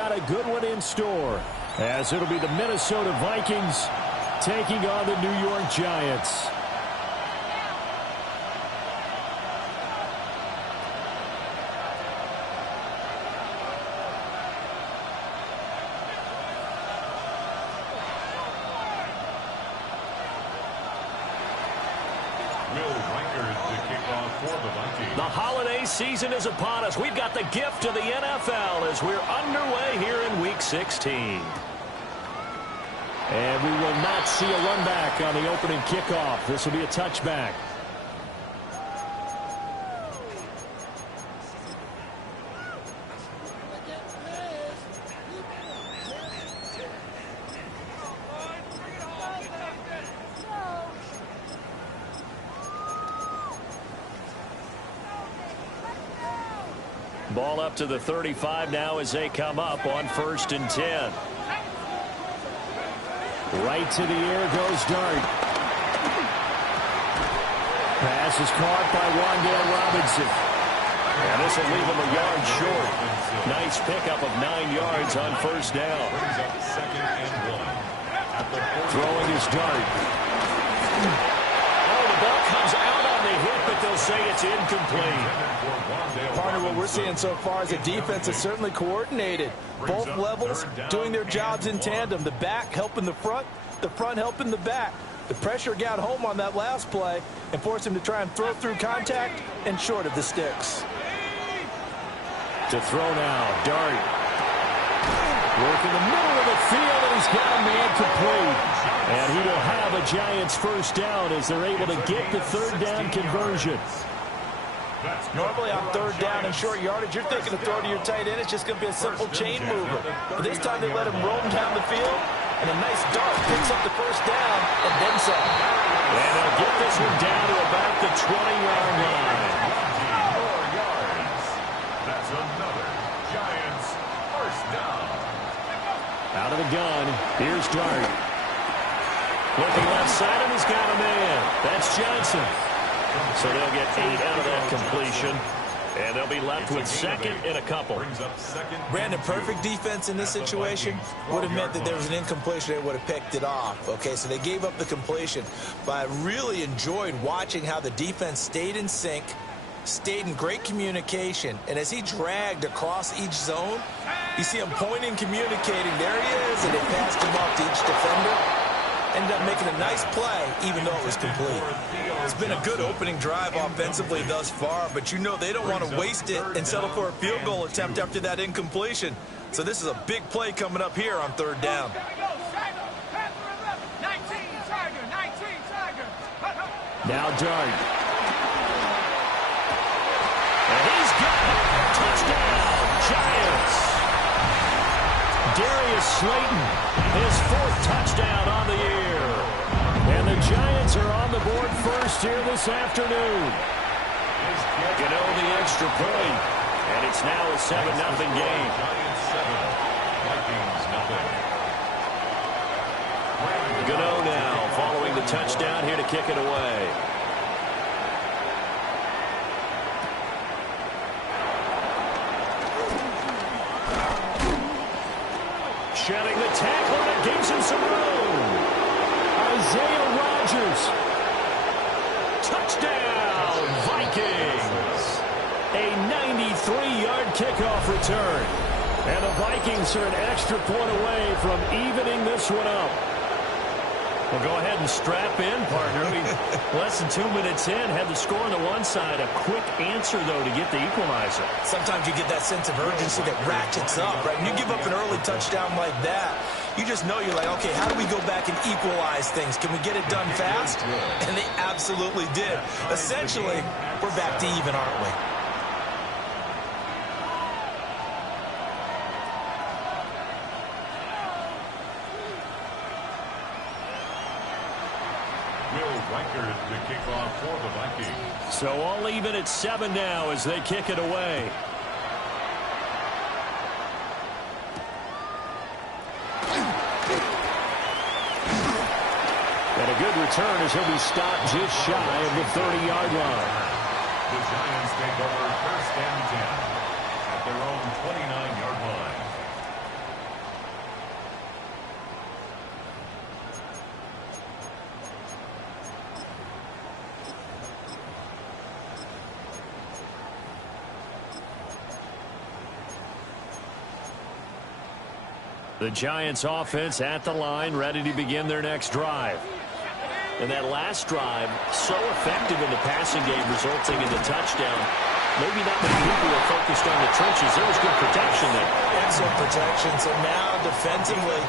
got a good one in store, as it'll be the Minnesota Vikings taking on the New York Giants. The holiday season is upon us. We've got the gift of the NFL as we're underway here in Week 16. And we will not see a run back on the opening kickoff. This will be a touchback. Ball up to the 35 now as they come up on 1st and 10. Right to the air goes Dart. Pass is caught by Wan'Dale Robinson. And this will leave him a yard short. Nice pickup of 9 yards on 1st down. Throwing his Dart. Oh, the ball comes out on the hit, but they'll say it's incomplete. Partner, what we're seeing so far is the defense is certainly coordinated. Both levels doing their jobs in tandem. The back helping the front helping the back. The pressure got home on that last play and forced him to try and throw through contact and short of the sticks. To throw now, Dart. Work in the middle of the field, and he's got a man complete. And he will have a Giants 1st down as they're able to get the 3rd down conversion. Normally on 3rd down and short yardage, you're thinking to throw to your tight end. It's just going to be a simple chain mover. But this time they let him roam down the field, and a nice dart picks up the 1st down and then some. And they'll get this one down to about the 20-yard line. 4 yards. That's another Giants 1st down. Out of the gun, here's Dart. Looking left side, and he's got a man. That's Johnson. So they'll get 8 out of that completion, and they'll be left with 2nd and a couple. Brandon, perfect defense in this situation would have meant that there was an incompletion. They would have picked it off. Okay, so they gave up the completion. But I really enjoyed watching how the defense stayed in sync, stayed in great communication, and as he dragged across each zone, you see him pointing, communicating. There he is, and they passed him off to each defender. Ended up making a nice play, even though it was complete. It's been a good opening drive offensively thus far, but you know they don't want to waste it and settle for a field goal attempt after that incompletion. So this is a big play coming up here on 3rd down. Now Dart. And he's got it. Touchdown, Giants. Darius Slayton, his 4th touchdown on the year. And the Giants are on the board first here this afternoon. Gano the extra point. And it's now a 7-0 game. Gano now following the touchdown here to kick it away. Shedding the tackle, and it gives him some room. Isaiah Rodgers. Touchdown, Vikings. A 93-yard kickoff return. And the Vikings are an extra point away from evening this one up. Well, go ahead and strap in, partner. Less than 2 minutes in, had the score on the one side. A quick answer, though, to get the equalizer. Sometimes you get that sense of urgency that ratchets up, right? And you give up an early touchdown like that, you just know you're like, okay, how do we go back and equalize things? Can we get it done fast? And they absolutely did. Essentially, we're back to even, aren't we? The kickoff for the Vikings. So all even at 7 now as they kick it away. And a good return as he'll be stopped just shy of the 30-yard line. The Giants take over 1st and 10 at their own 29-yard line. The Giants offense at the line, ready to begin their next drive. And that last drive, so effective in the passing game, resulting in the touchdown. Maybe not many people are focused on the trenches. There was good protection there. Excellent protection. So now, defensively,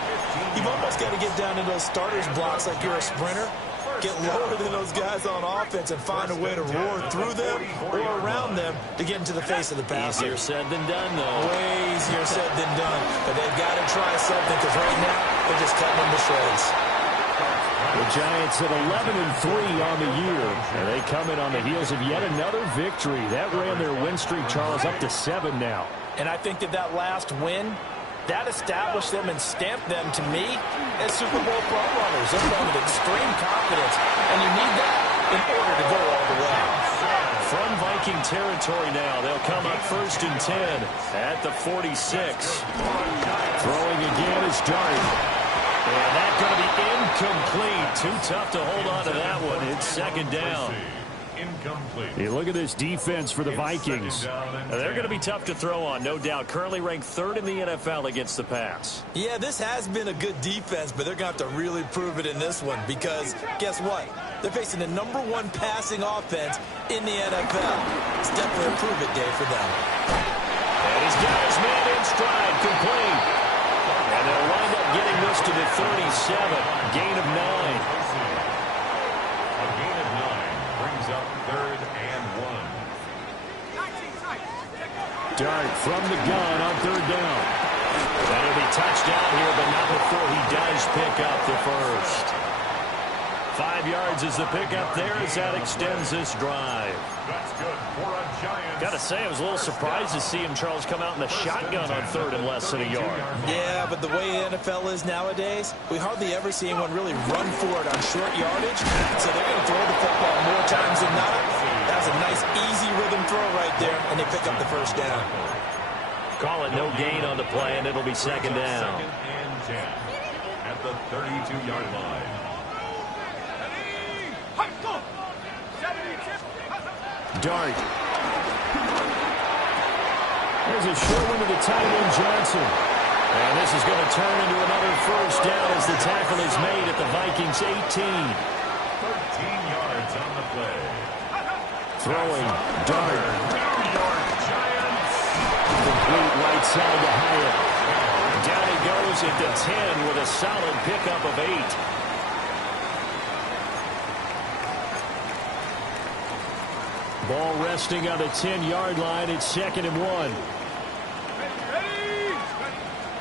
you've almost got to get down to those starters blocks like you're a sprinter. Get lower than those guys on offense and find a way to roar through them or around them to get into the face of the passer. Easier said than done, though. Way easier said than done. But they've got to try something because right now they're just cutting them to shreds. The Giants at 11-3 on the year, and they come in on the heels of yet another victory. That ran their win streak, Charles, up to 7 now. And I think that last win, that established them and stamped them, to me, as Super Bowl front runners. They're playing with extreme confidence, and you need that in order to go all the way. From Viking territory now, they'll come up 1st and 10 at the 46. Throwing again is Dart. And that's going to be incomplete. Too tough to hold on to that one. It's 2nd down. Incomplete. Hey, look at this defense for the Vikings. They're going to be tough to throw on, no doubt. Currently ranked 3rd in the NFL against the pass. Yeah, this has been a good defense, but they're going to have to really prove it in this one because guess what? They're facing the #1 passing offense in the NFL. It's definitely a prove-it day for them. And he's got his man in stride, complete. And they'll wind up getting this to the 37. Gain of 9. A gain of 9 brings up 3rd and 1. Dart from the gun on 3rd down. That'll be touchdown here, but not before he does pick up the first. 5 yards is the pickup there as that extends this drive. That's good for a Giants. Got to say, I was a little surprised to see him, Charles, come out in the shotgun on 3rd and less than a yard. Yeah, but the way the NFL is nowadays, we hardly ever see anyone really run for it on short yardage. So they're going to throw the football more times than not. That's a nice, easy rhythm throw right there, and they pick up the first down. Call it no gain on the play, and it'll be 2nd down. 2nd and 10 at the 32-yard line. Dart. There's a short one to the tight end, Johnson. And this is going to turn into another first down as the tackle is made at the Vikings 18. 13 yards on the play. Throwing, Dart. New York Giants. Complete right side to Hyatt. Down he goes at the 10 with a solid pickup of 8. Ball resting on the 10-yard line. It's 2nd and 1.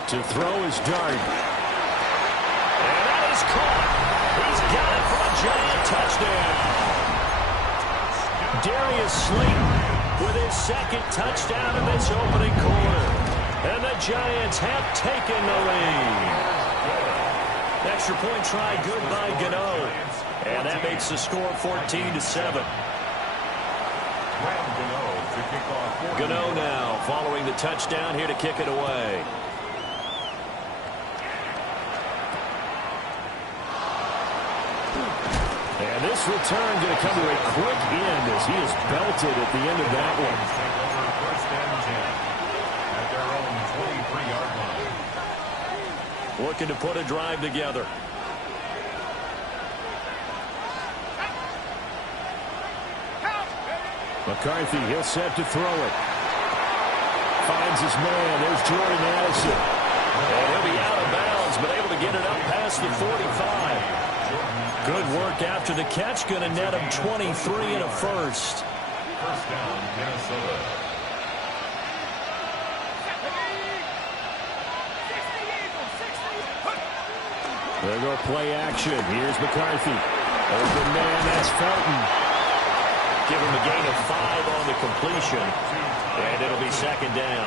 To throw is Dart. And that is caught. He's got it for a Giant touchdown. Darius Slayton with his 2nd touchdown in this opening quarter. And the Giants have taken the lead. Extra point try good by Gano. And that makes the score 14-7. Gano now following the touchdown here to kick it away. And this return going to come to a quick end as he is belted at the end of that one. 1st and 10 at their own 23-yard line. Looking to put a drive together. McCarthy, he'll set to throw it. Finds his man. There's Jordan Addison. And he'll be out of bounds, but able to get it up past the 45. Good work after the catch. Going to net him 23 and a first. 1st down, Minnesota. There go play action. Here's McCarthy. Open man, that's Felton. Give him a gain of 5 on the completion. And it'll be 2nd down.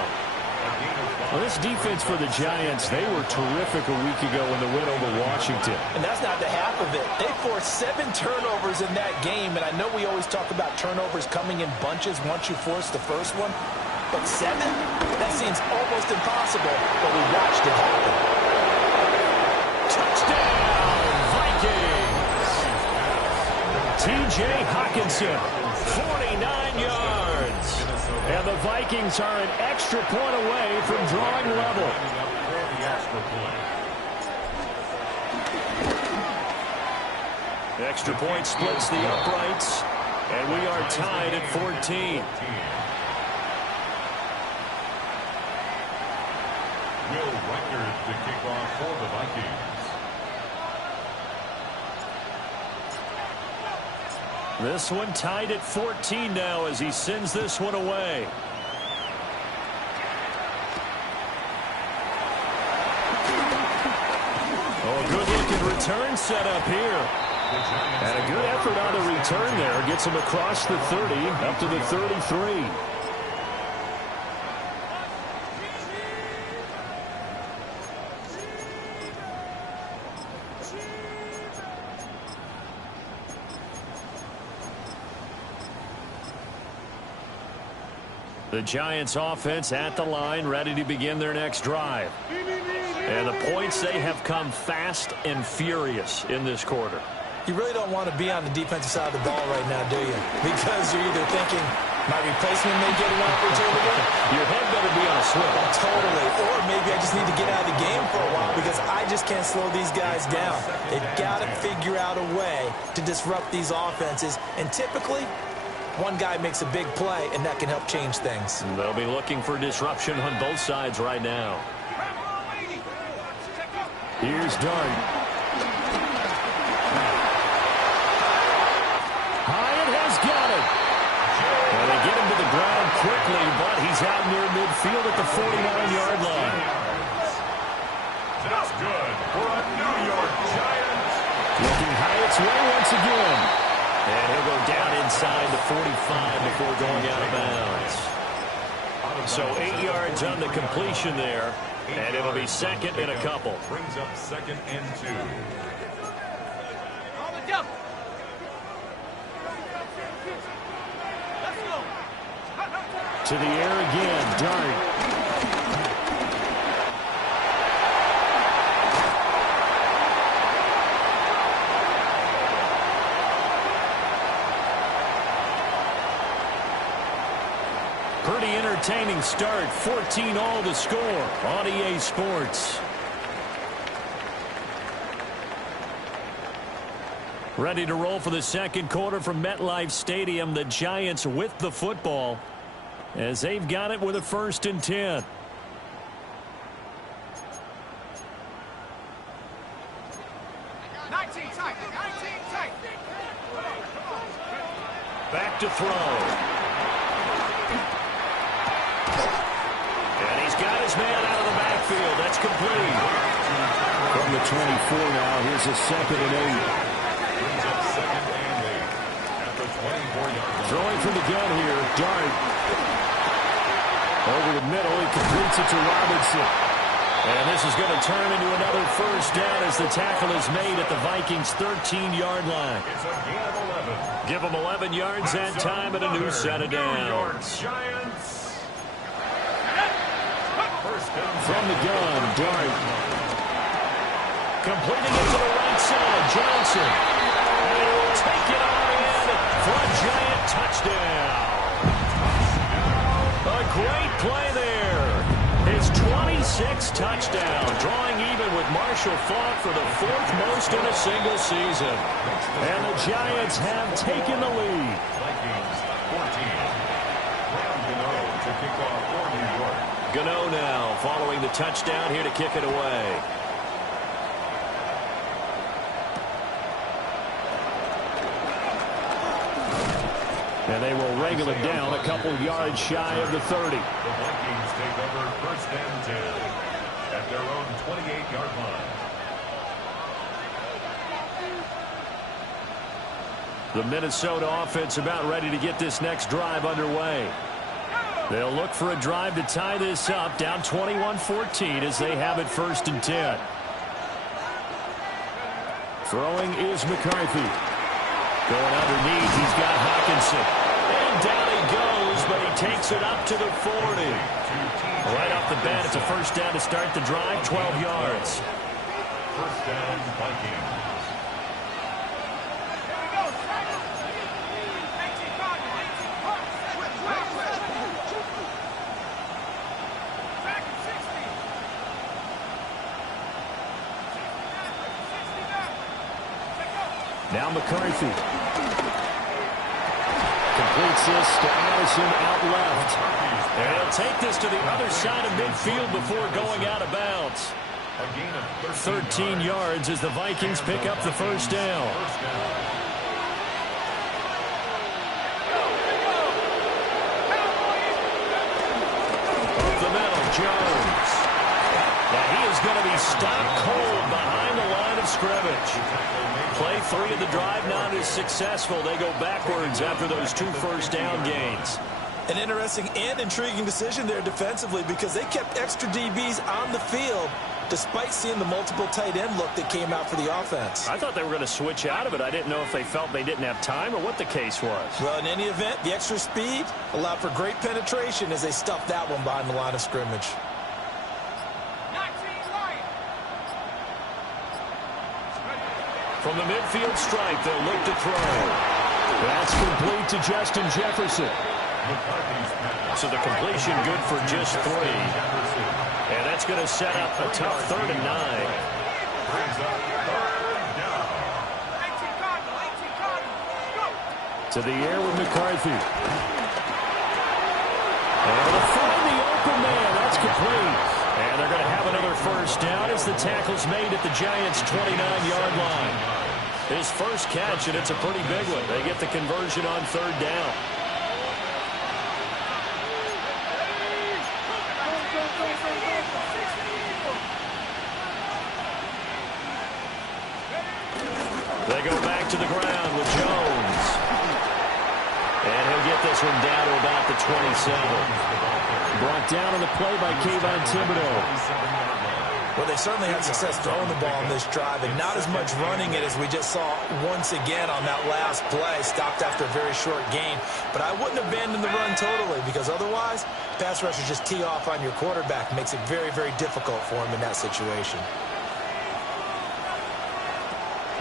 Well, this defense for the Giants, they were terrific a week ago in the win over Washington. And that's not the half of it. They forced 7 turnovers in that game, and I know we always talk about turnovers coming in bunches once you force the first one. But 7? That seems almost impossible, but we watched it happen. Touchdown, Vikings! T.J. Hockenson, 49 yards. And the Vikings are an extra point away from drawing level. The extra point. Extra point splits the uprights, and we are tied at 14. Will Record to kick off for the Vikings. This one tied at 14 now as he sends this one away. Oh, good-looking return set up here. And a good effort on the return there. Gets him across the 30, up to the 33. The Giants offense at the line, ready to begin their next drive. And the points, they have come fast and furious in this quarter. You really don't want to be on the defensive side of the ball right now, do you? Because you're either thinking, my replacement may get an opportunity. Your head better be on a swivel. Totally. Or maybe I just need to get out of the game for a while because I just can't slow these guys down. They've got to figure out a way to disrupt these offenses. And typically, one guy makes a big play, and that can help change things. They'll be looking for disruption on both sides right now. Here's Dart. Hyatt has got it. And they get him to the ground quickly, but he's out near midfield at the 49-yard line. That's good for a New York Giants. Looking Hyatt's way once again. And he'll go down inside the 45 before going out of bounds. So 8 yards on the completion there, and it'll be second and a couple. Brings up 2nd and 2. To the air again, Dart. Pretty entertaining start. 14 all to score on EA Sports. Ready to roll for the second quarter from MetLife Stadium. The Giants with the football as they've got it with a 1st and 10. Back to throw. And he's got his man out of the backfield. That's complete. From the 24 now, here's a 2nd and 8. Brings up 2nd and 8 at the 24-yard. Throwing from the gun here, Dart. Over the middle, he completes it to Robinson. And this is going to turn into another 1st down as the tackle is made at the Vikings' 13-yard line. It's a gain of 11. Give them 11 yards that time and a new set of downs. Giants. From the gun, Dart. Completing it to the right side, Johnson. And he'll take it on in for a Giant touchdown. A great play there. His 26th touchdown, drawing even with Marshall Faulk for the 4th most in a single season. And the Giants have taken the lead. Vikings 14. Graham Gano to kick off for New York. Gano now following the touchdown here to kick it away. And they will wrangle it down a couple yards shy of the 30. The Vikings take over 1st and 10 at their own 28-yard line. The Minnesota offense about ready to get this next drive underway. They'll look for a drive to tie this up, down 21-14 as they have it 1st and 10. Throwing is McCarthy. Going underneath, he's got Hawkinson. And down he goes, but he takes it up to the 40. Right off the bat, it's a 1st down to start the drive, 12 yards. 1st down, Vikings. Now McCarthy. Completes this to Addison out left. And he'll take this to the other side of midfield before going out of bounds. 13 yards as the Vikings pick up the first down. Up the middle, Jones. Now he is going to be stopped cold behind the line of scrimmage. Play 3 of the drive not as successful. They go backwards after those 2 first down gains. An interesting and intriguing decision there defensively because they kept extra DBs on the field despite seeing the multiple tight end look that came out for the offense. I thought they were going to switch out of it. I didn't know if they felt they didn't have time or what the case was. Well, in any event, the extra speed allowed for great penetration as they stuffed that one behind the line of scrimmage. From the midfield stripe, they'll look to throw. That's complete to Justin Jefferson. So the completion good for just 3. And that's going to set up a tough 3rd and 9. To the air with McCarthy. And they'll find the open man. That's complete. And they're going to have another first down as the tackle's made at the Giants' 29-yard line. His first catch, and it's a pretty big one. They get the conversion on 3rd down. They go back to the ground with Jones. And he'll get this one down to about the 27. Brought down on the play by Kayvon Thibodeau. Well, they certainly had success throwing the ball on this drive and not as much running it as we just saw once again on that last play. Stopped after a very short gain. But I wouldn't abandon the run totally because otherwise, pass rushers just tee off on your quarterback. Makes it very, very difficult for him in that situation.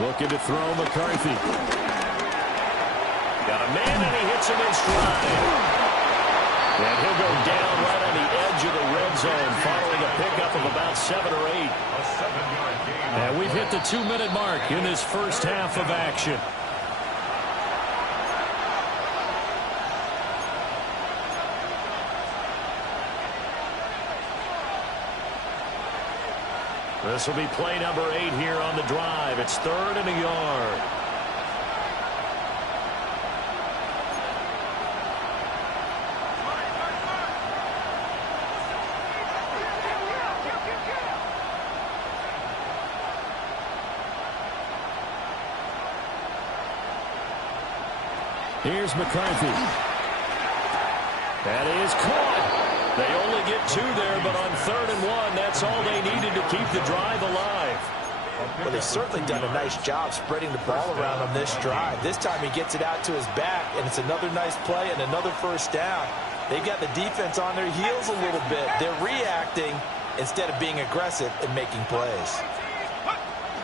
Looking to throw McCarthy. Got a man and he hits him in stride. And he'll go down right on the edge of the red zone following a pickup of about 7 or 8. And we've hit the 2-minute mark in this first half of action. This will be play number 8 here on the drive. It's 3rd and a yard. Here's McCarthy. That is caught. They only get 2 there, but on 3rd and 1, that's all they needed to keep the drive alive. Well, they've certainly done a nice job spreading the ball around on this drive. This time he gets it out to his back, and it's another nice play and another first down. They've got the defense on their heels a little bit. They're reacting instead of being aggressive and making plays.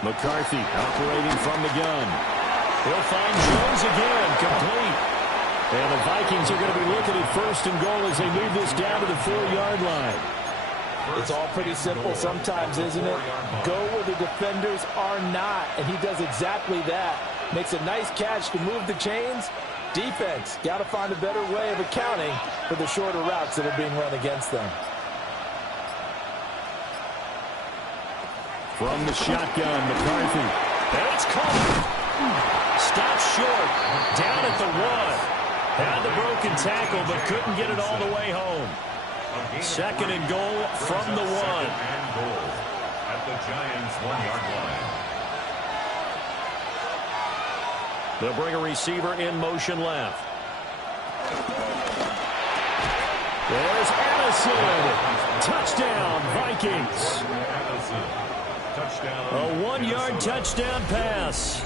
McCarthy operating from the gun. He'll find Jones again, complete. And the Vikings are going to be looking at 1st and goal as they move this down to the 4-yard line. It's all pretty simple sometimes, isn't it? Go where the defenders are not, and he does exactly that. Makes a nice catch to move the chains. Defense, got to find a better way of accounting for the shorter routes that are being run against them. From the shotgun, McCarthy. And it's caught. Stopped short, down at the 1. Had the broken tackle, but couldn't get it all the way home. 2nd and goal from the 1. At the Giants' 1-yard line. They'll bring a receiver in motion left. There's Addison. Touchdown, Vikings. A 1-yard touchdown pass.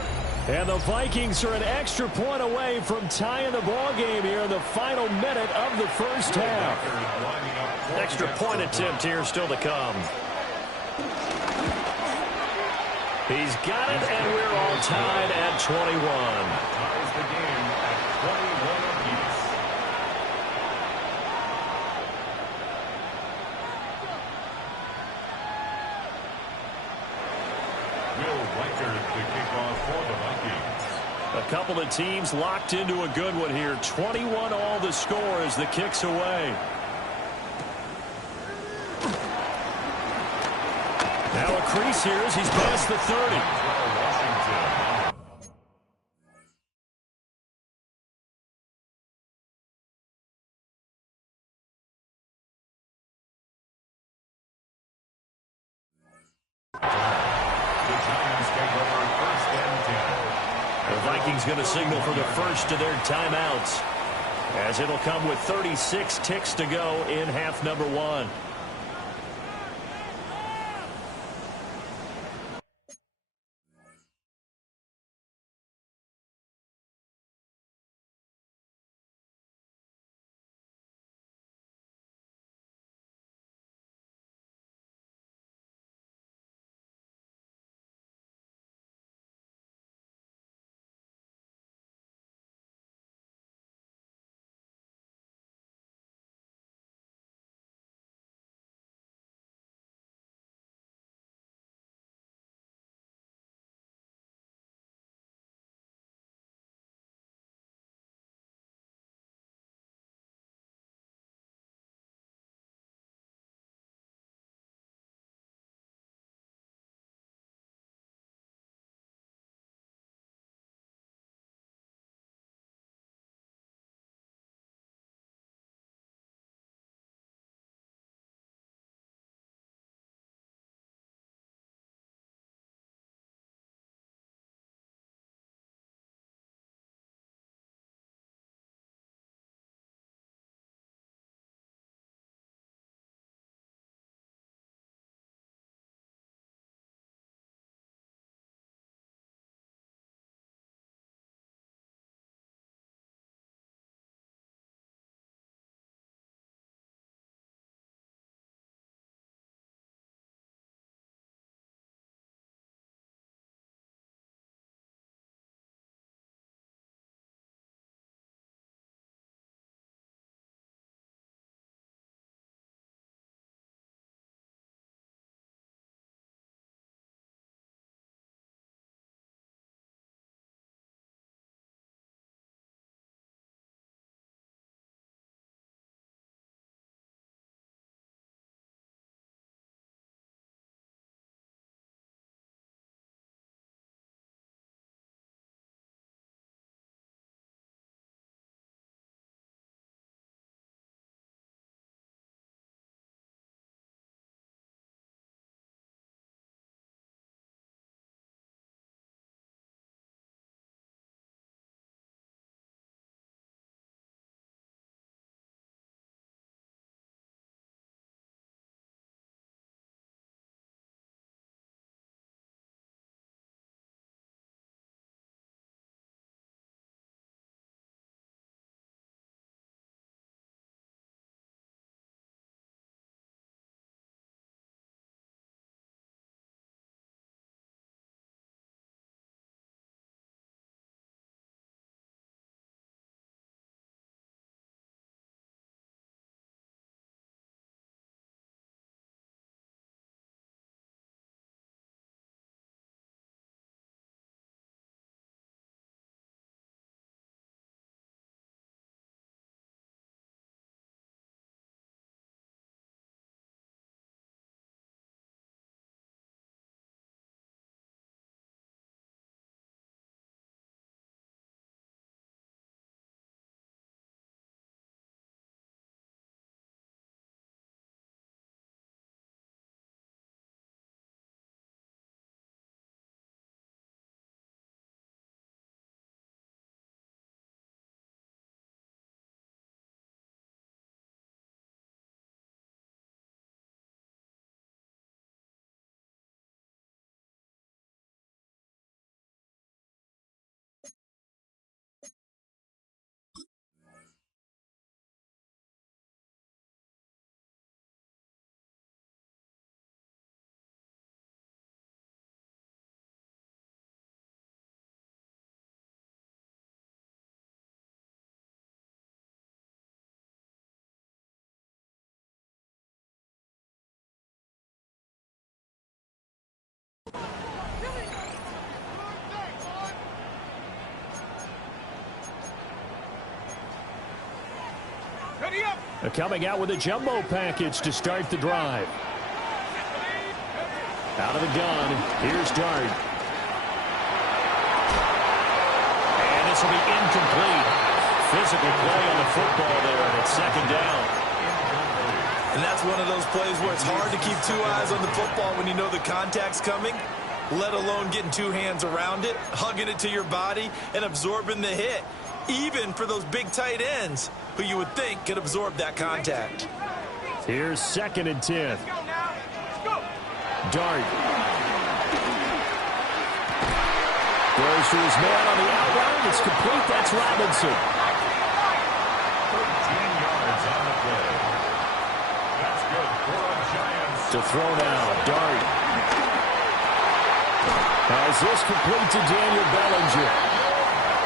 And the Vikings are an extra point away from tying the ball game here in the final minute of the first half. Extra point attempt here still to come. He's got it, and we're all tied at 21. Ties the game at 21 apiece. Will Reichard the kickoff for the Vikings. A couple of teams locked into a good one here. 21 all the score as the kick's away. Now a crease here as he's past the 30. The Vikings going to signal for the first of their timeouts, as it'll come with 36 ticks to go in half number one. Coming out with a jumbo package to start the drive. Out of the gun, here's Dart. And this will be incomplete. Physical play on the football there, and it's second down. And that's one of those plays where it's hard to keep two eyes on the football when you know the contact's coming, let alone getting two hands around it, hugging it to your body, and absorbing the hit, even for those big tight ends who you would think could absorb that contact. Here's 2nd and 10. Dart. Goes to his man on the outright. It's complete. That's Robinson. 13 yards on the play. That's good for the Giants. To throw now, Dart. Has this complete to Daniel Bellinger.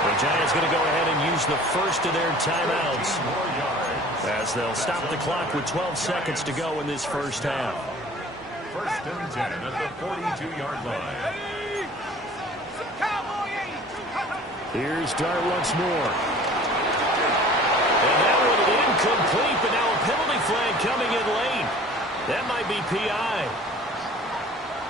The Giants going to go ahead and use the first of their timeouts as they'll stop the clock with 12 seconds to go in this first half. 1st and 10 at the 42-yard line. Here's Dart once more. And that one incomplete, but now a penalty flag coming in late. That might be PI.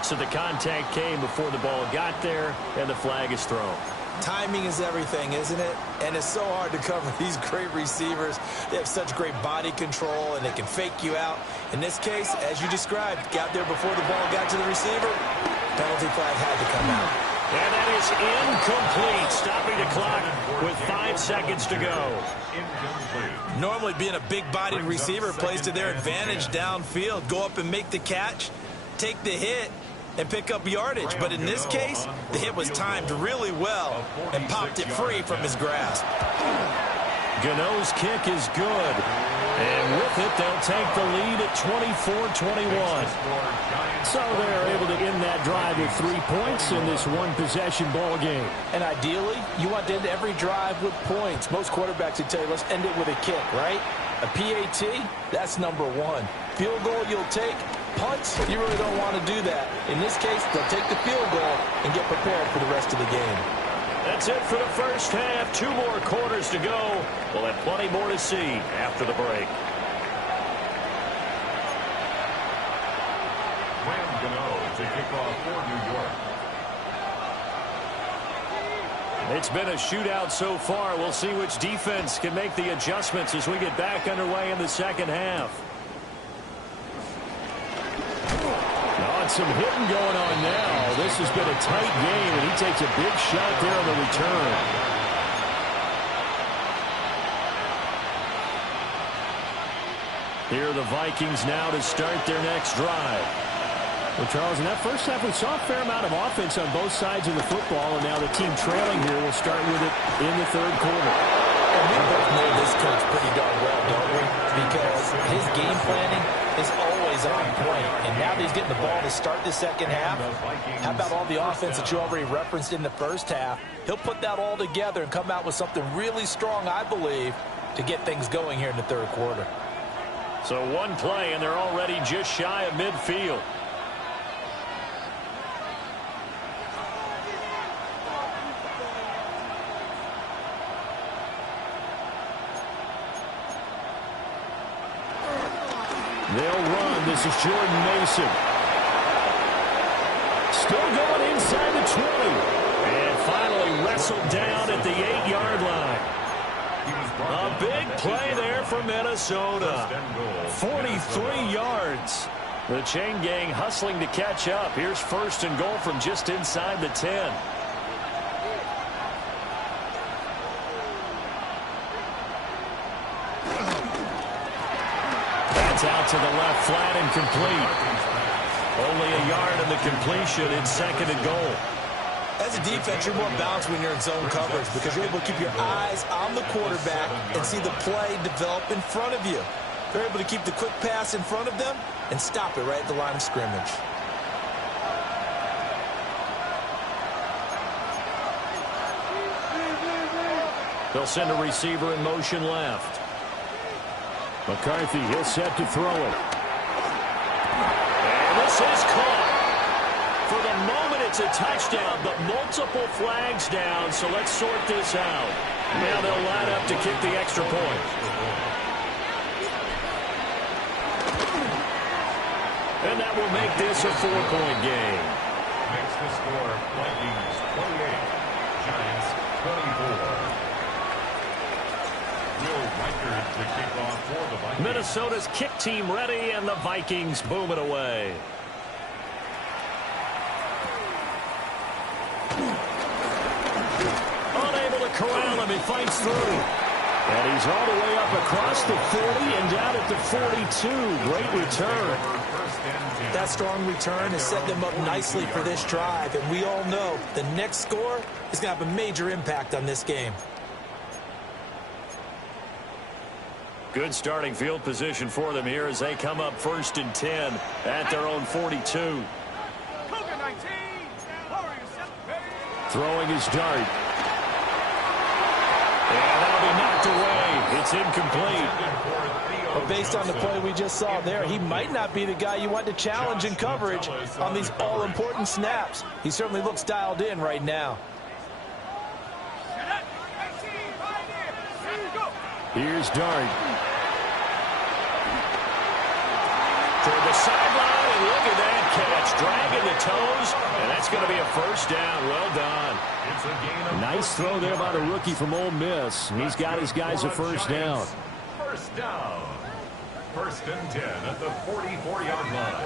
So the contact came before the ball got there, and the flag is thrown. Timing is everything, isn't it? And it's so hard to cover these great receivers. They have such great body control, and they can fake you out. In this case, as you described, got there before the ball got to the receiver. Penalty flag had to come out. And that is incomplete, stopping the clock with 5 seconds to go. Incomplete. Normally, being a big-bodied receiver plays to their advantage downfield. Go up and make the catch, take the hit, and pick up yardage. But in this case, the hit was timed really well and popped it free from his grasp. Gano's kick is good. And with it, they'll take the lead at 24-21. So they're able to end that drive with 3 points in this one-possession ball game. And ideally, you want to end every drive with points. Most quarterbacks would tell you, let's end it with a kick, right? A PAT, that's number 1. Field goal you'll take. Punts, you really don't want to do that. In this case, they'll take the field goal and get prepared for the rest of the game. That's it for the first half. 2 more quarters to go. We'll have plenty more to see after the break. Gano to kick off for New York. It's been a shootout so far. We'll see which defense can make the adjustments as we get back underway in the second half. Some hitting going on now. This has been a tight game, and he takes a big shot there on the return. Here are the Vikings now to start their next drive. Well, Charles, in that first half, we saw a fair amount of offense on both sides of the football, and now the team trailing here will start with it in the third quarter. And we both know this coach pretty darn well, don't we? Because his game planning is always on point. And now that he's getting the ball to start the second half, how about all the offense that you already referenced in the first half? He'll put that all together and come out with something really strong, I believe, to get things going here in the third quarter. So one play, and they're already just shy of midfield. They'll run. This is Jordan Mason. Still going inside the 20. And finally wrestled down at the 8-yard line. A big play there for Minnesota. 43 yards. The chain gang hustling to catch up. Here's 1st and goal from just inside the 10. Out to the left, flat and complete. Only a yard in the completion. It's 2nd and goal. As a defense, you're more balanced when you're in zone coverage because you're able to keep your eyes on the quarterback and see the play develop in front of you. They're able to keep the quick pass in front of them and stop it right at the line of scrimmage. They'll send a receiver in motion left. McCarthy, he'll set to throw it. And this is caught. For the moment, it's a touchdown, but multiple flags down, so let's sort this out. Now they'll line up to kick the extra point. will make this a 4-point game. Makes the score Vikings 28, Giants 24. Will Reichard to kick off for the Vikings. Minnesota's kick team ready, and the Vikings boom it away. Unable to corral him. He fights through. And he's all the way up across the 40 and down at the 42. Great return. That strong return has set them up nicely for this drive, and we all know the next score is going to have a major impact on this game. Good starting field position for them here as they come up 1st and 10 at their own 42. Throwing his dart. And that'll be knocked away. It's incomplete. But based on the play we just saw there, he might not be the guy you want to challenge in coverage on these all-important snaps. He certainly looks dialed in right now. Here's Dart. Toward the sideline, and look at that catch. Dragging the toes, and that's going to be a 1st down. Well done. Nice throw there by the rookie from Ole Miss. He's got his guys a 1st down. 1st down. 1st and 10 at the 44-yard line.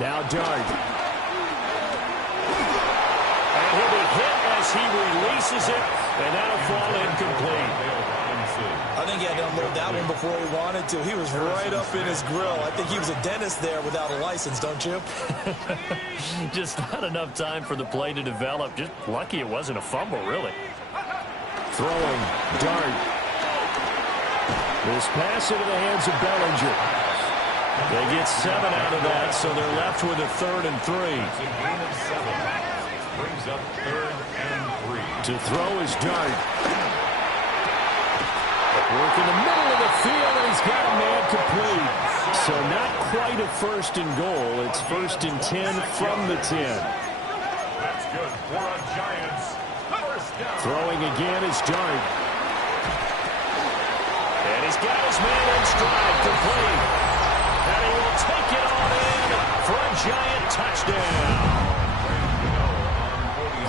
Now Dart. And he'll be hit as he releases it, and that'll fall incomplete. I think he had to unload that one before he wanted to. He was right up in his grill. I think he was a dentist there without a license, don't you? Just not enough time for the play to develop. Just lucky it wasn't a fumble, really. Throwing, Dart. This pass into the hands of Bellinger. They get 7 out of that, so they're left with a 3rd and 3. It's a gain of 7. Brings up 3rd and 3. To throw is Dart. Work in the middle of the field, and he's got a man complete. So not quite a 1st and goal. It's 1st and 10 from the 10. That's good for a Giants. 1st down. Throwing again is Dart. And he's got his man in stride, complete. And he will take it on in for a Giant touchdown.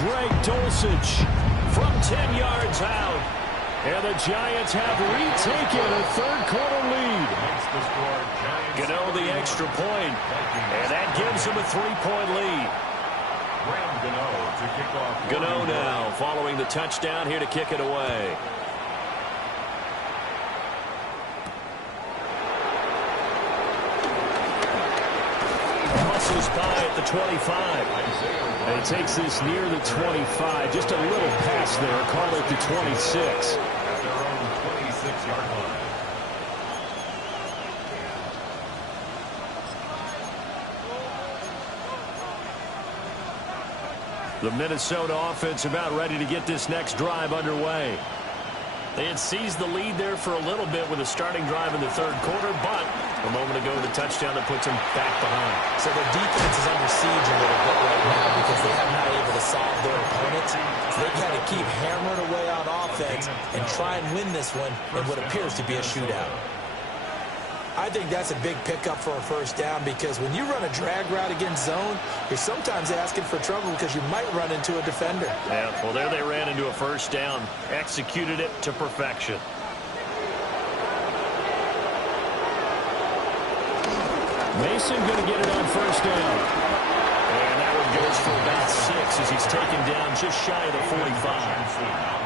Greg Dulcich from 10 yards out. And the Giants have retaken a 3rd-quarter lead. Gano the extra point, and that gives him a 3-point lead. Gano now following the touchdown here to kick it away. Muscles by at the 25. And he takes this near the 25. Just a little pass there. Call it the 26. At their own 26-yard line. The Minnesota offense about ready to get this next drive underway. They had seized the lead there for a little bit with a starting drive in the 3rd quarter, but a moment ago the touchdown that puts them back behind. So their defense is under siege a little bit right now because they have not able to solve their opponents. So they kind of keep hammering away on offense and try and win this one in what appears to be a shootout. I think that's a big pickup for a 1st down because when you run a drag route against zone, you're sometimes asking for trouble because you might run into a defender. Yeah, well, there they ran into a 1st down. Executed it to perfection. Mason going to get it on 1st down. And that one goes for about 6 as he's taken down just shy of the 45.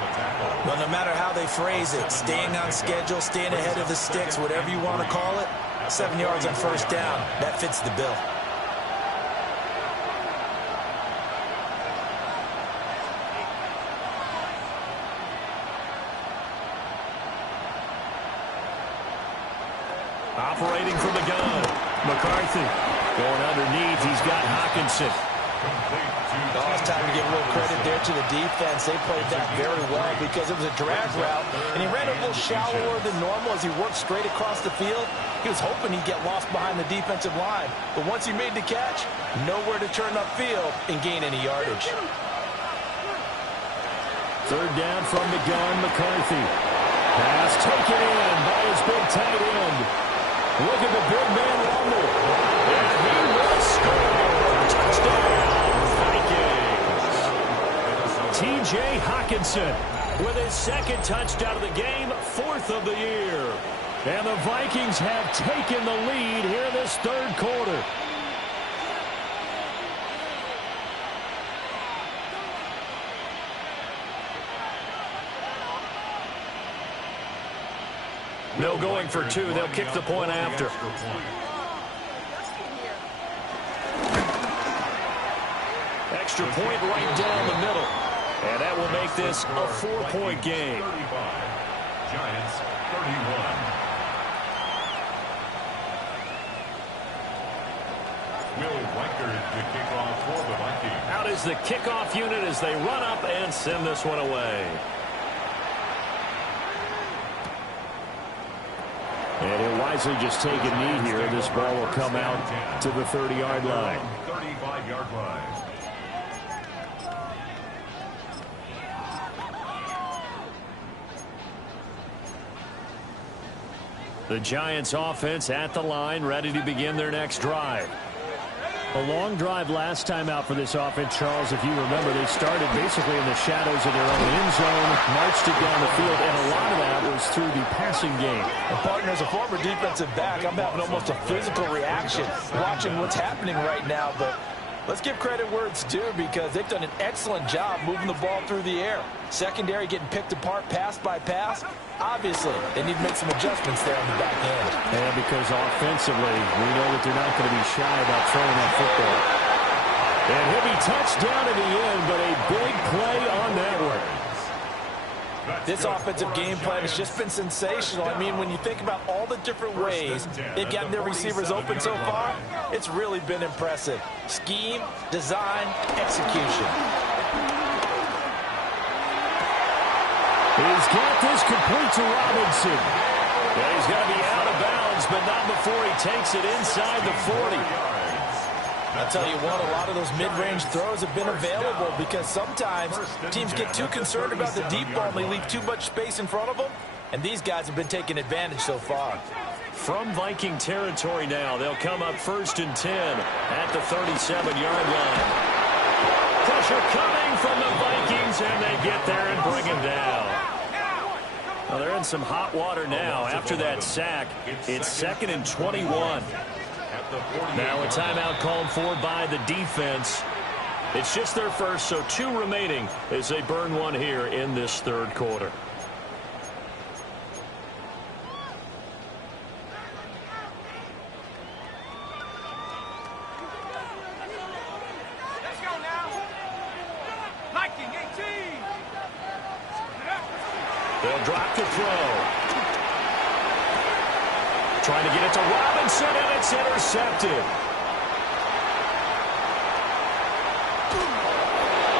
Well, no matter how they phrase it, staying on schedule, staying ahead of the sticks, whatever you want to call it, 7 yards on 1st down, that fits the bill. Operating from the gun. McCarthy going underneath. He's got Hawkinson. Oh, it's time to give a little credit there to the defense. They played that very well because it was a drag route, and he ran a little shallower than normal as he worked straight across the field. He was hoping he'd get lost behind the defensive line, but once he made the catch, nowhere to turn upfield and gain any yardage. 3rd down from the gun, McCarthy. Pass taken in by his big tight end. Look at the big man rumble. And he will score. Touchdown, Vikings. T.J. Hockenson with his second touchdown of the game, 4th of the year. And the Vikings have taken the lead here in this third quarter. No going for two. They'll kick the point after. Extra point right down the middle. And that will make this a 4-point game. 35. Giants 31. Will Reichard to kick off for the Vikings. Out is the kickoff unit as they run up and send this one away. And he'll wisely just take a knee here. This ball will come out to the 30-yard line. 35-yard line. The Giants offense at the line, ready to begin their next drive. A long drive last time out for this offense, Charles. If you remember, they started basically in the shadows of their own end zone, marched it down the field, and a lot of that was through the passing game. And partner, as a former defensive back, I'm having almost a physical reaction watching what's happening right now. But let's give credit where it's due, because they've done an excellent job moving the ball through the air. Secondary getting picked apart pass by pass. Obviously, they need to make some adjustments there on the back end. And because offensively, we know that they're not going to be shy about throwing that football. And he'll be touchdown in the end, but a big play on that one. This offensive game plan has just been sensational. I mean, when you think about all the different ways they've gotten their receivers open so far, it's really been impressive. Scheme, design, execution. He's got this complete to Robinson. Yeah, he's got to be out of bounds, but not before he takes it inside the 40. I'll tell you what, a lot of those mid-range throws have been available because sometimes teams get too concerned about the deep ball and they leave too much space in front of them, and these guys have been taking advantage so far. From Viking territory now, they'll come up 1st and 10 at the 37-yard line. Pressure coming from the Vikings, and they get there and bring him down. Well, they're in some hot water now after that sack. It's 2nd and 21. Now a timeout called for by the defense. It's just their first, so 2 remaining as they burn one here in this third quarter. They'll drop the throw. Trying to get it to Robinson, and it's intercepted.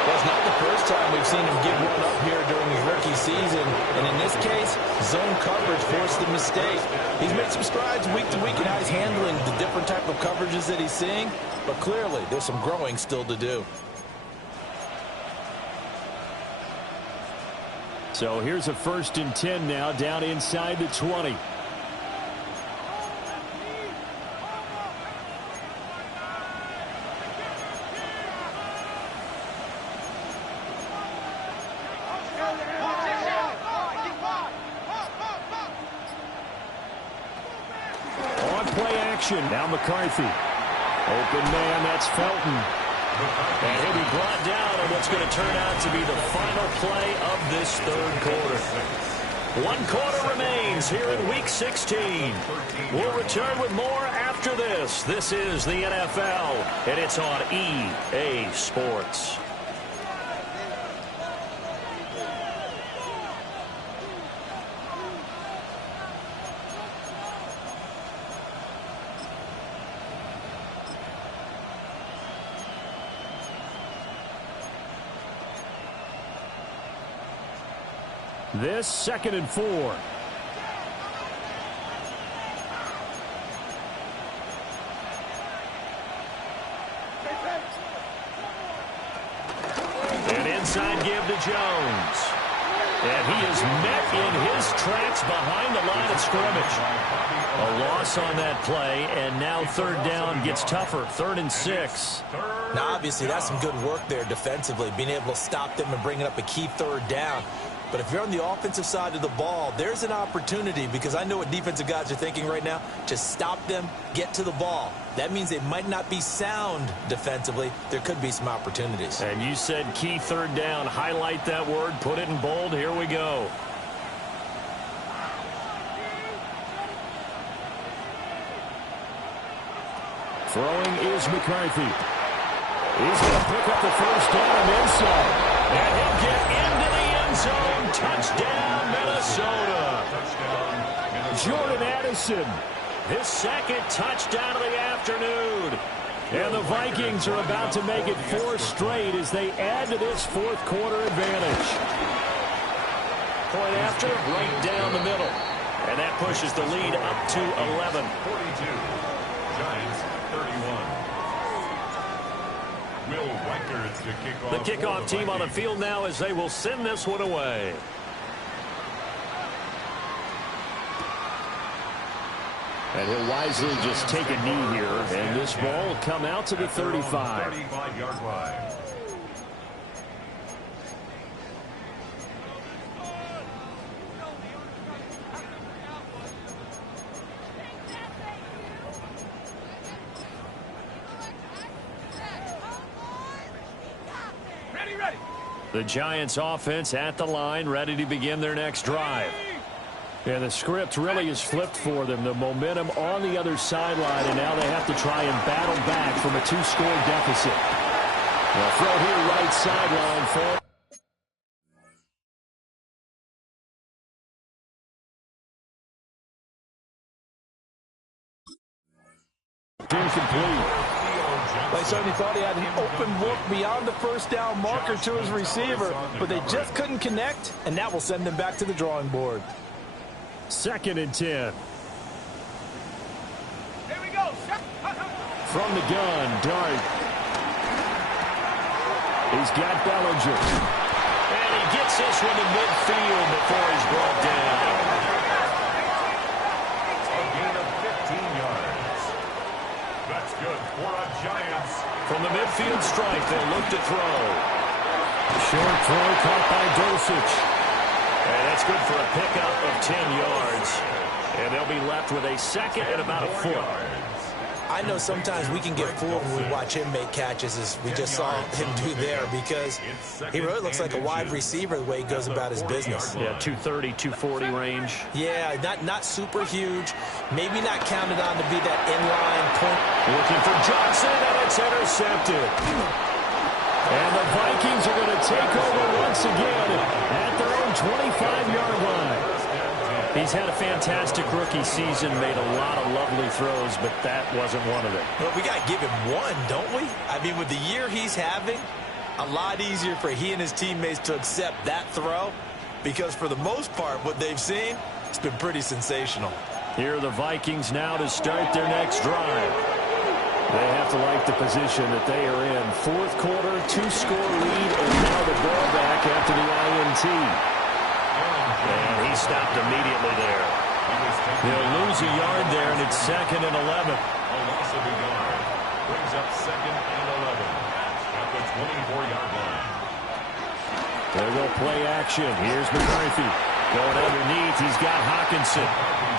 Well, it's not the first time we've seen him give one up here during his rookie season. And in this case, zone coverage forced the mistake. He's made some strides week to week in how he's handling the different type of coverages that he's seeing. But clearly, there's some growing still to do. So here's a 1st and 10 now, down inside the 20. Now McCarthy. Open man, that's Felton. And he'll be brought down on what's going to turn out to be the final play of this third quarter. 1 quarter remains here in Week 16. We'll return with more after this. This is the NFL, and it's on EA Sports. This 2nd and 4. An inside give to Jones. And he is met in his tracks behind the line of scrimmage. A loss on that play, and now third down gets tougher. 3rd and 6. Now, obviously, that's some good work there defensively, being able to stop them and bringing up a key third down. But if you're on the offensive side of the ball, there's an opportunity, because I know what defensive guys are thinking right now, to stop them, get to the ball. That means they might not be sound defensively. There could be some opportunities. And you said key third down. Highlight that word. Put it in bold. Here we go. Throwing is McCarthy. He's going to pick up the first down and then some. And he'll get into the end zone. Touchdown, Minnesota. Jordan Addison, his 2nd touchdown of the afternoon. And the Vikings are about to make it 4 straight as they add to this 4th quarter advantage. Point after, right down the middle. And that pushes the lead up to 11. 42. Giants 31. The kickoff team on the field now as they will send this one away. And he'll wisely just take a knee here, and this ball will come out to the 35. 35-yard line. The Giants offense at the line, ready to begin their next drive. And the script really is flipped for them. The momentum on the other sideline, and now they have to try and battle back from a 2-score deficit. They'll throw here right sideline for incomplete. They certainly thought he had an open look beyond the first down marker to his receiver, but they just couldn't connect, and that will send them back to the drawing board. 2nd and 10. Here we go. From the gun, Dart. He's got Bellinger. And he gets this one to midfield before he's brought down. A gain of 15 yards. That's good for a Giants. From the midfield stripe, they look to throw. Short throw caught by Dosich. And that's good for a pickup of 10 yards. And they'll be left with a 2nd and about a foot. I know sometimes we can get fooled when we watch him make catches, as we just saw him do there, because he really looks like a wide receiver the way he goes about his business. Yeah, 230, 240 range. Yeah, not super huge. Maybe not counted on to be that inline point. Looking for Johnson, and it's intercepted. And the Vikings are going to take over once again at their own 25-yard line. He's had a fantastic rookie season, made a lot of lovely throws, but that wasn't one of them. Well, we got to give him one, don't we? I mean, with the year he's having, a lot easier for he and his teammates to accept that throw, because for the most part, what they've seen, it's been pretty sensational. Here are the Vikings now to start their next drive. They have to like the position that they are in. 4th quarter, 2-score lead, and now the ball back after the INT. And he stopped immediately there. They'll lose a yard there, and it's 2nd and 11. A loss of a yard brings up 2nd and 11 at the 24-yard line. There go play action. Here's McCarthy. Going underneath, he's got Hawkinson.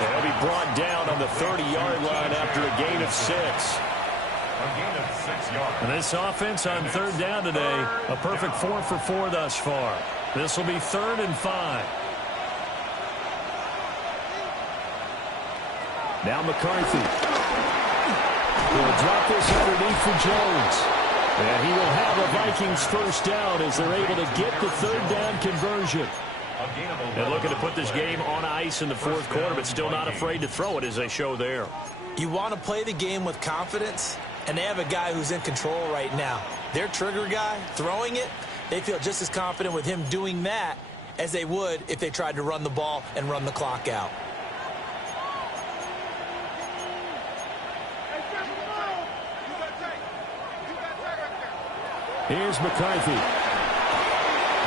They'll be brought down on the 30-yard line after a gain of 6. A gain of 6 yards. And this offense on 3rd down today, a perfect 4 for 4 thus far. This will be 3rd and 5. Now McCarthy. He'll drop this underneath for Jones. And he will have a Vikings first down as they're able to get the 3rd down conversion. And looking to put this game on ice in the 4th quarter, but still not afraid to throw it as they show there. You want to play the game with confidence, and they have a guy who's in control right now. Their trigger guy, throwing it, they feel just as confident with him doing that as they would if they tried to run the ball and run the clock out. Here's McCarthy.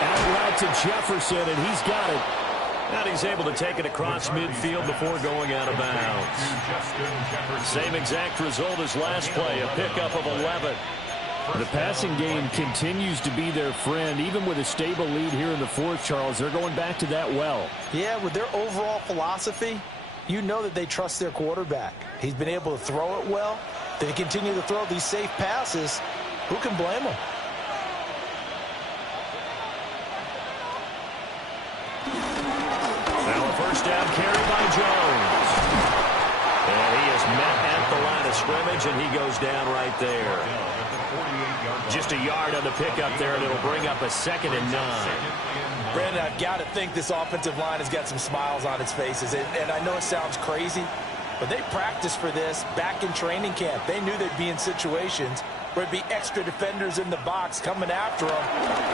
Out route to Jefferson, and he's got it. And he's able to take it across midfield before going out of bounds. Same exact result as last play, a pickup of 11. The passing game continues to be their friend. Even with a stable lead here in the fourth, Charles, they're going back to that well. Yeah, with their overall philosophy, you know that they trust their quarterback. He's been able to throw it well. They continue to throw these safe passes. Who can blame them? Now a first down carry by Jones. And he is met at the line of scrimmage, and he goes down right there. Just a yard on the pickup there, and it'll bring up a 2nd and 9. Brandon, I've got to think this offensive line has got some smiles on its faces. And I know it sounds crazy, but they practiced for this back in training camp. They knew they'd be in situations where it'd be extra defenders in the box coming after them,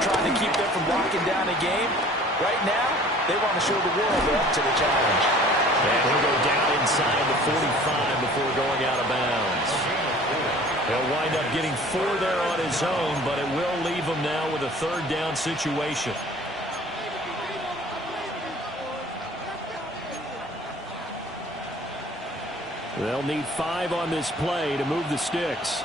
trying to keep them from locking down a game. Right now, they want to show the world they're up to the challenge. And he'll go down inside the 45 before going out of bounds. He'll wind up getting 4 there on his own, but it will leave him now with a 3rd down situation. They'll need 5 on this play to move the sticks.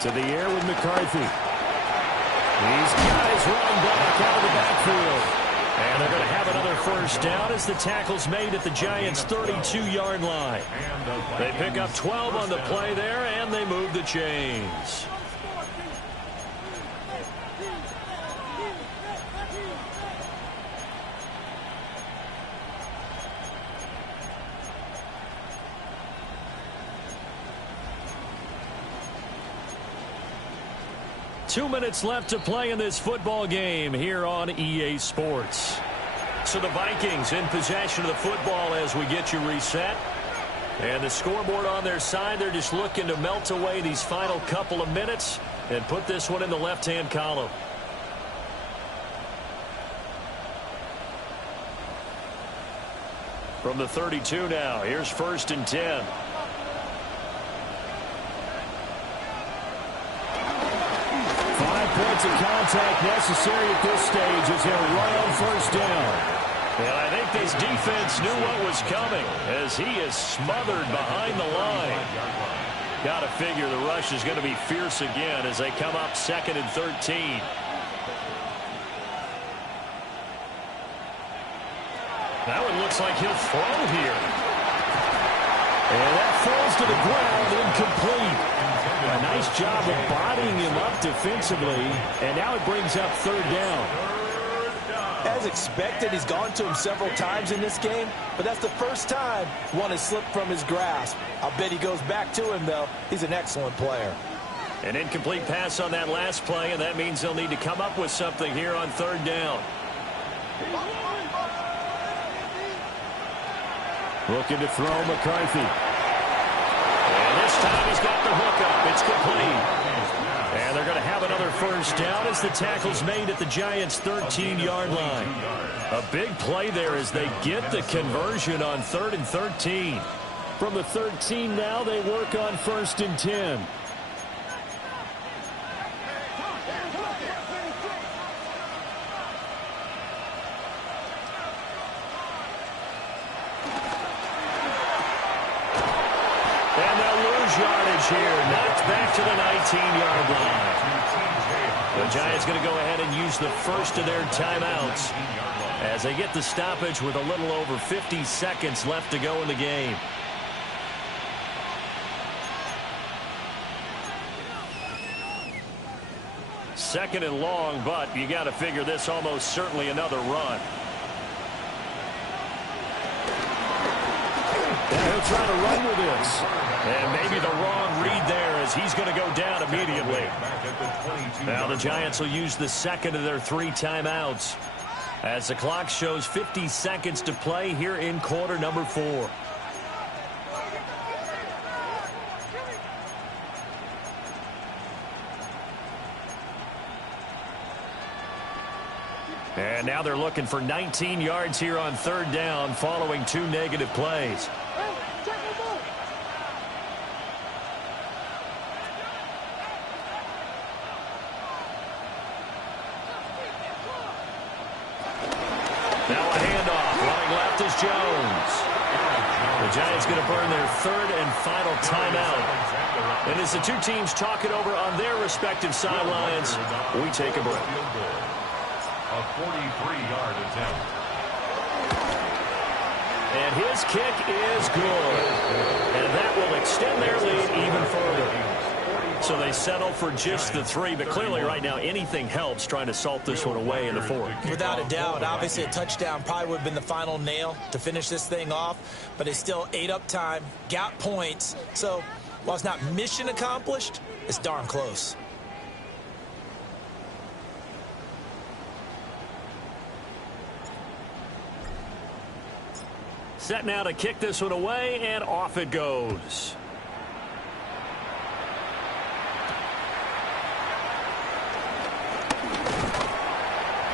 To the air with McCarthy. He's got his running back out of the backfield. And they're going to have another first down as the tackle's made at the Giants' 32-yard line. They pick up 12 on the play there, and they move the chains. Two minutes left to play in this football game here on EA Sports. So the Vikings in possession of the football as we get you reset. And the scoreboard on their side, they're just looking to melt away these final couple of minutes and put this one in the left-hand column. From the 32 now, here's 1st and 10. Points of contact necessary at this stage as they'll run on first down. And I think this defense knew what was coming as he is smothered behind the line. Got to figure the rush is going to be fierce again as they come up 2nd and 13. That one looks like he'll throw here. And that falls to the ground, incomplete. A nice job of bodying him up defensively, and now it brings up 3rd down. As expected, he's gone to him several times in this game, but that's the first time one has slipped from his grasp. I'll bet he goes back to him, though. He's an excellent player. An incomplete pass on that last play, and that means they'll need to come up with something here on 3rd down. Looking to throw McCarthy. And this time he's got the hook up. It's complete. And they're going to have another first down as the tackle's made at the Giants' 13-yard line. A big play there as they get the conversion on 3rd and 13. From the 13 now, they work on 1st and 10. Yardage here, knocked back to the 19-yard line. The Giants going to go ahead and use the first of their timeouts as they get the stoppage with a little over 50 seconds left to go in the game. Second and long, but you got to figure this almost certainly another run. And he'll try to run with this. And maybe the wrong read there as he's going to go down immediately. Now the Giants will use the second of their 3 timeouts as the clock shows 50 seconds to play here in quarter number 4. And now they're looking for 19 yards here on 3rd down following 2 negative plays. Now a handoff. Running left is Jones. The Giants going to burn their third and final timeout. And as the two teams talk it over on their respective sidelines, we take a break. A 43-yard attempt. And his kick is good. And that will extend their lead even further. So they settle for just the 3, but clearly right now anything helps trying to salt this one away in the 4th. Without a doubt, obviously a touchdown probably would have been the final nail to finish this thing off, but it's still ate up time, got points. So while it's not mission accomplished, it's darn close. Set now to kick this one away, and off it goes.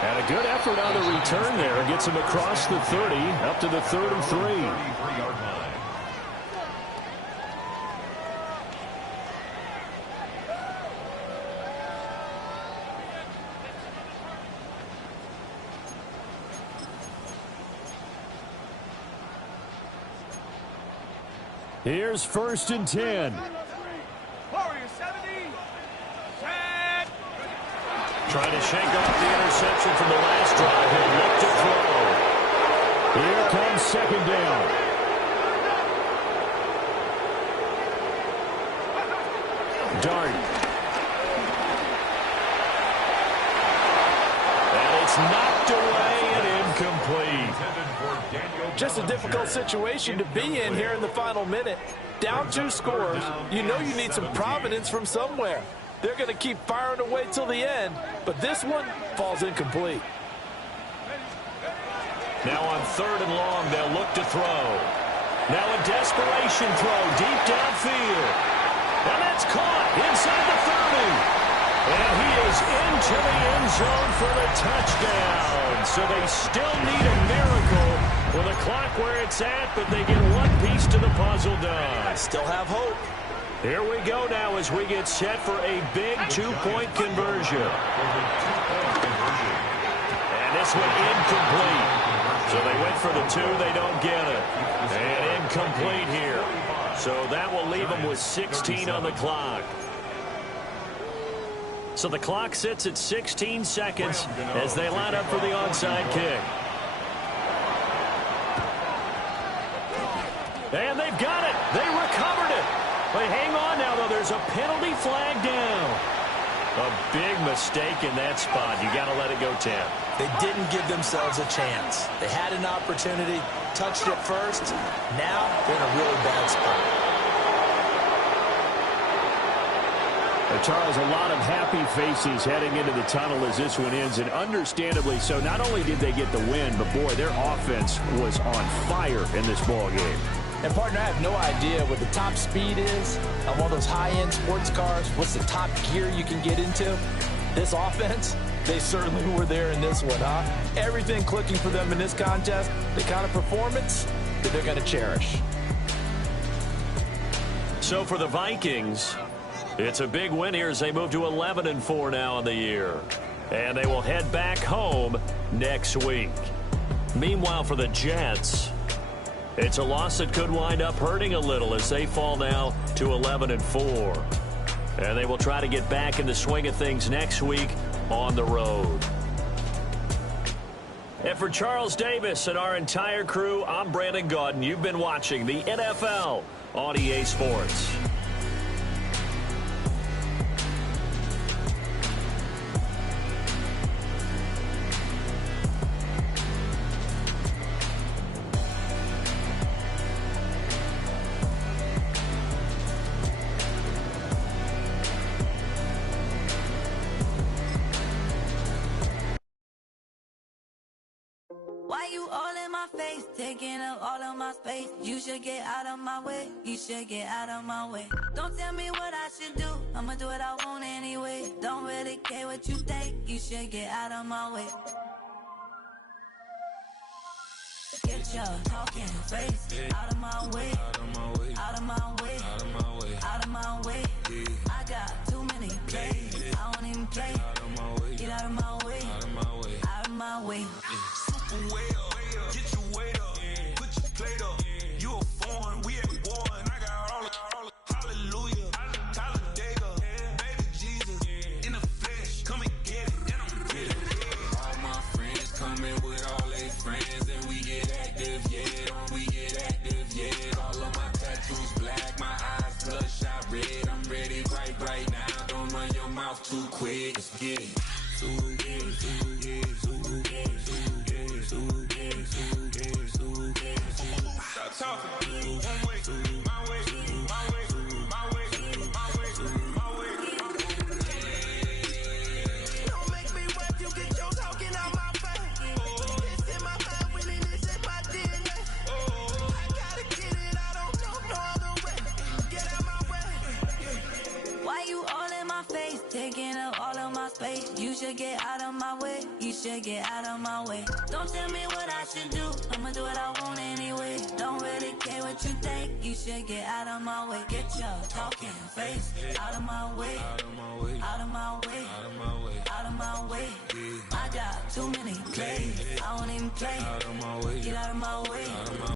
And a good effort on the return there. Gets him across the 30, up to the 33. 33-yard line. Here's 1st and 10. Trying to shake off the interception from the last drive. He'll look to throw. Here comes 2nd down. Dart. And it's knocked away and incomplete. Just a difficult situation to be in here in the final minute. Down 2 scores. You know you need some providence from somewhere. They're going to keep firing away till the end, but this one falls incomplete. Now on 3rd and long, they'll look to throw. Now a desperation throw deep downfield. And that's caught inside the 30. And he is into the end zone for the touchdown. So they still need a miracle with the clock where it's at, but they get one piece to the puzzle done. Still have hope. Here we go now as we get set for a big 2-point conversion. And this one incomplete. So they went for the 2, they don't get it. And incomplete here. So that will leave them with 16 on the clock. So the clock sits at 16 seconds as they line up for the onside kick. And they've got it. They recovered it. But hang on now, though. There's a penalty flag down. A big mistake in that spot. You got to let it go, Tim. They didn't give themselves a chance. They had an opportunity, touched it first. Now they're in a really bad spot. Charles, a lot of happy faces heading into the tunnel as this one ends, and understandably so. Not only did they get the win, but, boy, their offense was on fire in this ball game. And, partner, I have no idea what the top speed is on one of those high-end sports cars. What's the top gear you can get into? This offense, they certainly were there in this one, huh? Everything clicking for them in this contest, the kind of performance that they're going to cherish. So for the Vikings, it's a big win here as they move to 11-4 now in the year. And they will head back home next week. Meanwhile, for the Jets, it's a loss that could wind up hurting a little as they fall now to 11-4. And they will try to get back in the swing of things next week on the road. And for Charles Davis and our entire crew, I'm Brandon Gaudin. You've been watching the NFL on EA Sports. Why you all in my face, taking up all of my space? You should get out of my way, you should get out of my way. Don't tell me what I should do, I'ma do what I want anyway. Don't really care what you think, you should get out of my way. Get your talking face out of my way, out of my way, out of my way, out of my way, out of my way. I got too many plays, I don't even play. Get out of my way, out of my way, out of my way. Super well. chillin' with all they friends, and we get active, yeah. Don't we get active, yeah. All of my tattoos black, my eyes bloodshot red. I'm ready right now. Don't run your mouth too quick. Let's get it. Stop talking. One way, my way, my way, my way, my way, my way. Don't make me rap, you get your talking out my face. It's in my mind, winning is in my DNA. I gotta get it, I don't know no other way. Get out my way. Why you all in my face, taking up all of my space? You should get out of my way. You should get out of my way. Don't tell me what I should do. I'ma do what I want anyway. Don't really care what you think. You should get out of my way. Get your talking face out of my way. Out of my way. Out of my way. Out of my way. Out of my way. I got too many plays. I won't even play. Out of my way. Get out of my way.